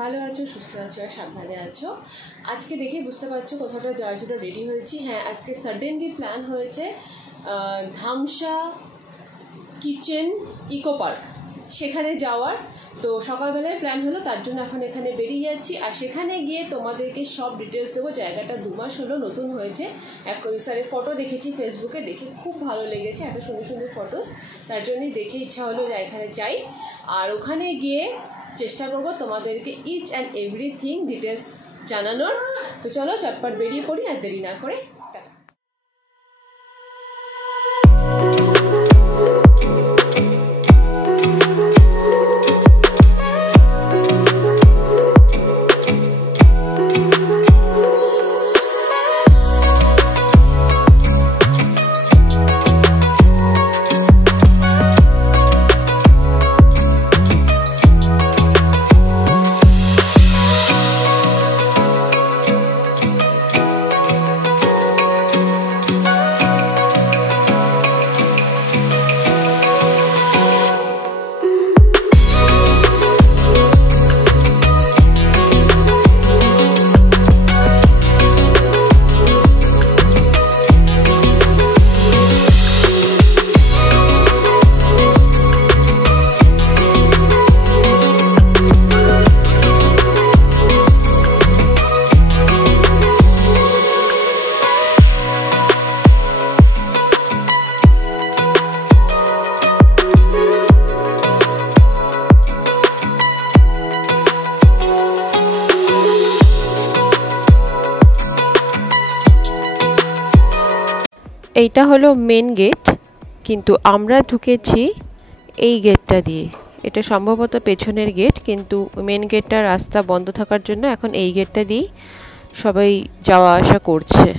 ভালো আছো, সুস্থ আছো আর সাবধানে আছো। আজকে দেখে বুঝতে পারছো কোথাওটা যাওয়ার জন্য রেডি হয়েছি। হ্যাঁ, আজকে সাডেনলি প্ল্যান হয়েছে ধামসা কিচেন ইকো পার্ক সেখানে যাওয়ার। তো সকালবেলায় প্ল্যান হলো, তার জন্য এখন এখানে বেরিয়ে যাচ্ছি। আর সেখানে গিয়ে তোমাদেরকে সব ডিটেলস দেবো। জায়গাটা 2 মাস হলো নতুন হয়েছে। ফটো দেখেছি ফেসবুকে, দেখে খুব ভালো লেগেছে, এত সুন্দর সুন্দর ফটোস। তার জন্যই দেখে ইচ্ছা হলো যে এখানে যাই। আর ওখানে গিয়ে চেষ্টা করবো তোমাদেরকে ইচ অ্যান্ড এভরিথিং ডিটেলস জানানোর। তো চলো চটপট বেরিয়ে পড়ি আর দেরি না করে। এইটা হলো মেন গেট, কিন্তু আমরা ঢুকেছি এই গেটটা দিয়ে। এটা সম্ভবত পেছনের গেট, কিন্তু মেন গেটটা রাস্তা বন্ধ থাকার জন্য এখন এই গেটটা দিয়েই সবাই যাওয়া আসা করছে।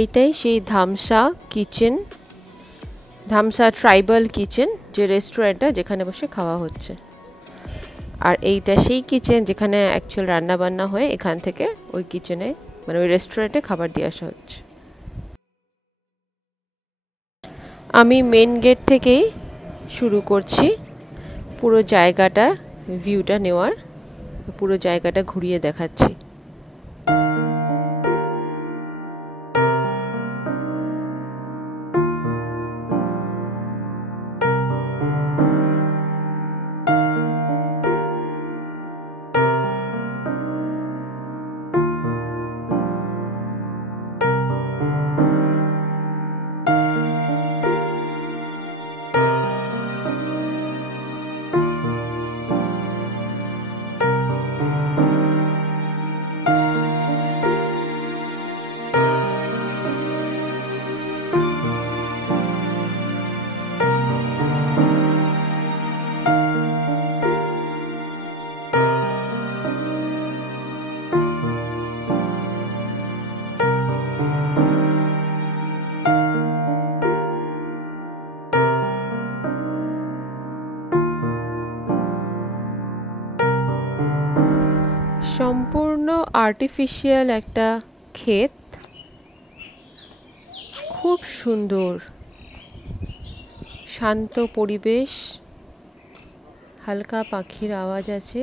এইটাই সেই ধামসা কিচেন, ধামসা ট্রাইবাল কিচেন, যে রেস্টুরেন্টটা যেখানে বসে খাওয়া হচ্ছে। আর এইটা সেই কিচেন যেখানে অ্যাকচুয়াল রান্না বান্না হয়ে এখান থেকে ওই কিচেনে, মানে ওই রেস্টুরেন্টে খাবার দিয়ে আসা হচ্ছে। আমি মেন গেট থেকেই শুরু করছি পুরো জায়গাটা ভিউটা নেওয়ার, পুরো জায়গাটা ঘুরিয়ে দেখাচ্ছি। সম্পূর্ণ আর্টিফিশিয়াল একটা ক্ষেত, খুব সুন্দর শান্ত পরিবেশ, হালকা পাখির আওয়াজ আছে।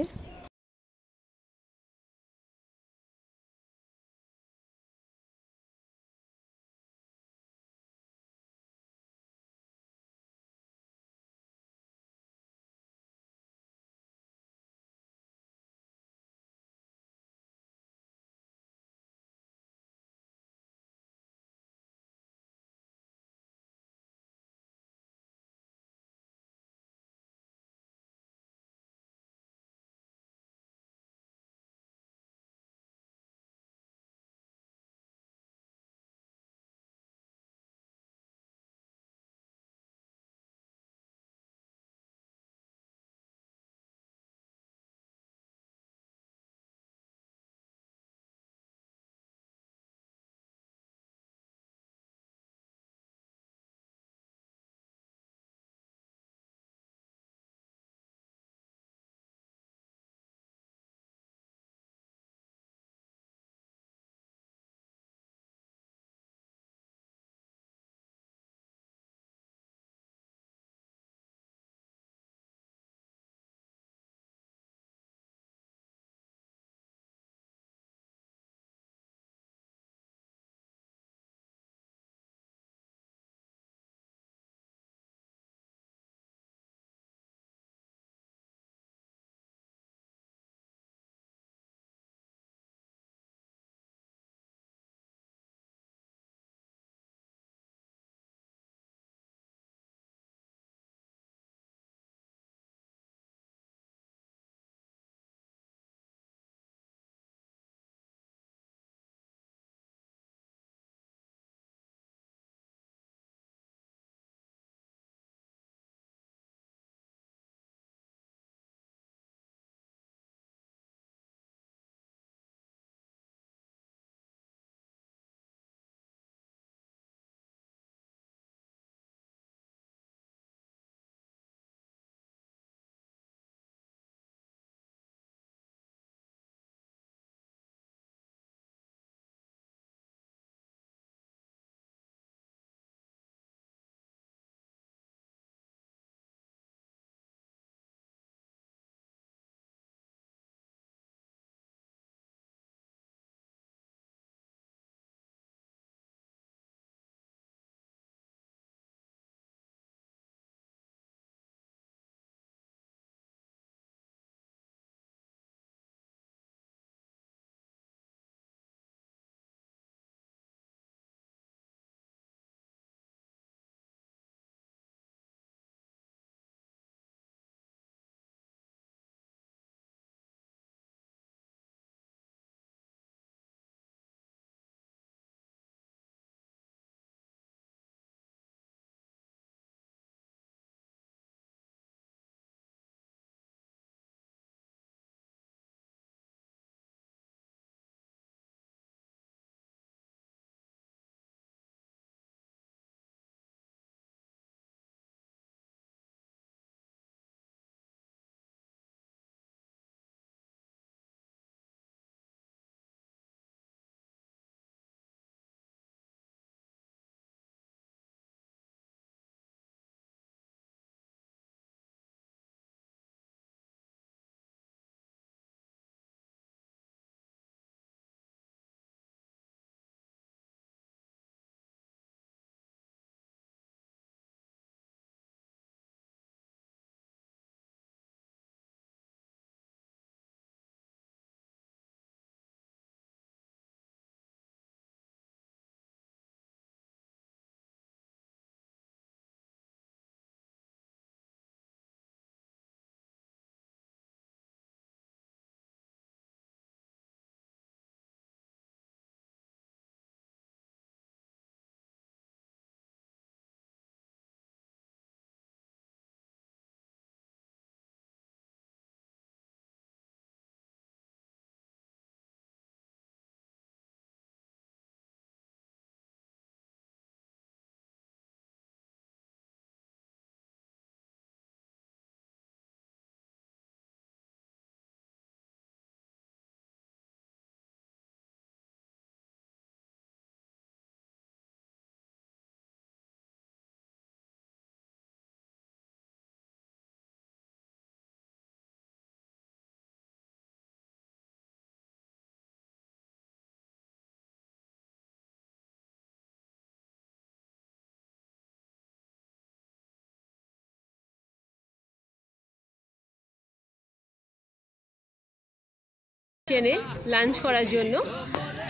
কিচেনে লাঞ্চ করার জন্য।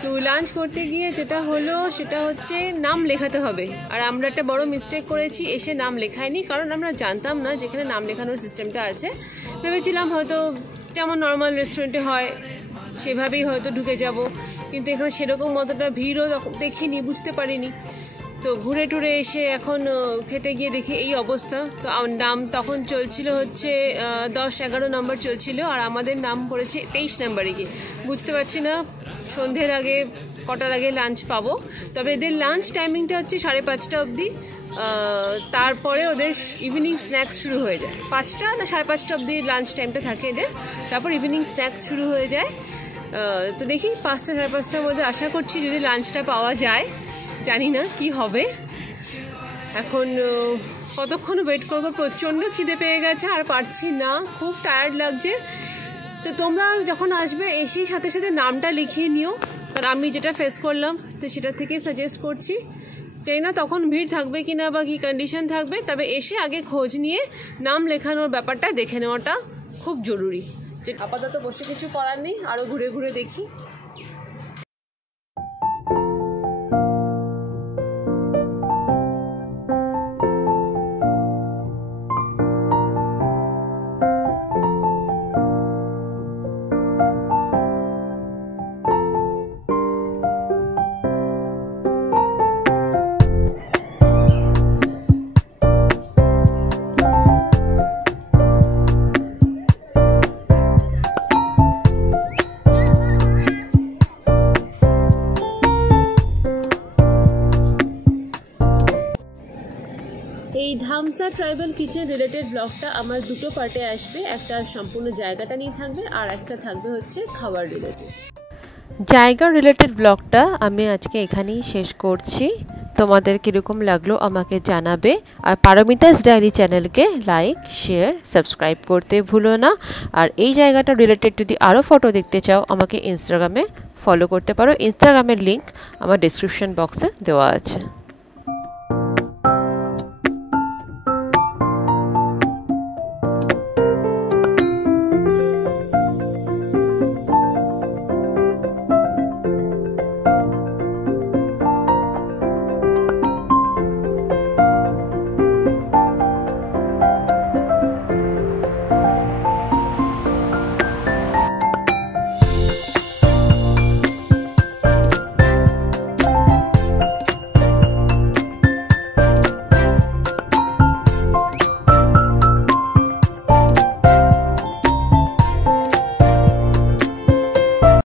তো লাঞ্চ করতে গিয়ে যেটা হলো সেটা হচ্ছে নাম লেখাতে হবে, আর আমরা একটা বড় মিস্টেক করেছি, এসে নাম লেখাইনি, কারণ আমরা জানতাম না যেখানে নাম লেখানোর সিস্টেমটা আছে। ভেবেছিলাম হয়তো যেমন নর্মাল রেস্টুরেন্টে হয় সেভাবেই হয়তো ঢুকে যাব, কিন্তু এখানে সেরকম অতটা ভিড়ও দেখিনি, বুঝতে পারিনি। তো ঘুরে টুরে এসে এখন খেতে গিয়ে দেখি এই অবস্থা। তো নাম তখন চলছিল হচ্ছে 10-11 নম্বর চলছিল, আর আমাদের নাম পড়েছে 23 নম্বরে গিয়ে। বুঝতে পারছি না সন্ধ্যের আগে কটার আগে লাঞ্চ পাবো। তবে এদের লাঞ্চ টাইমিংটা হচ্ছে 5:30 অবধি, তারপরে ওদের ইভিনিং স্ন্যাক্স শুরু হয়ে যায়। 5টা না 5:30 অবধি লাঞ্চ টাইমটা থাকে এদের, তারপর ইভিনিং স্ন্যাক্স শুরু হয়ে যায়। তো দেখি 5টা 5:30টার মধ্যে আশা করছি যদি লাঞ্চটা পাওয়া যায়, জানি না কি হবে। এখন কতক্ষণ ওয়েট করবো, প্রচণ্ড খিদে পেয়ে গেছে, আর পারছি না, খুব টায়ার্ড লাগছে। তো তোমরা যখন আসবে এসেই সাথে সাথে নামটা লিখিয়ে নিও, কারণ আমি যেটা ফেস করলাম তো সেটা থেকেই সাজেস্ট করছি। চাই না তখন ভিড় থাকবে কি না বা কী কন্ডিশন থাকবে, তবে এসে আগে খোঁজ নিয়ে নাম লেখানোর ব্যাপারটা দেখে নেওয়াটা খুব জরুরি। যে আপাতত বসে কিছু করার নেই, আরও ঘুরে ঘুরে দেখি। এই ধামসা ট্রাইবাল কিচেন রিলেটেড ব্লগটা আমার দুটো পার্টে আসবে, একটা সম্পূর্ণ জায়গাটা নিয়ে থাকবে, আর একটা থাকবে হচ্ছে খাবার রিলেটেড। জায়গা রিলেটেড ব্লগটা আমি আজকে এখানেই শেষ করছি। তোমাদের কীরকম লাগলো আমাকে জানাবে, আর পারমিতাস ডায়েরি চ্যানেলকে লাইক, শেয়ার, সাবস্ক্রাইব করতে ভুলো না। আর এই জায়গাটা রিলেটেড যদি আরও ফটো দেখতে চাও আমাকে ইনস্টাগ্রামে ফলো করতে পারো। ইনস্টাগ্রামের লিঙ্ক আমার ডিসক্রিপশন বক্সে দেওয়া আছে।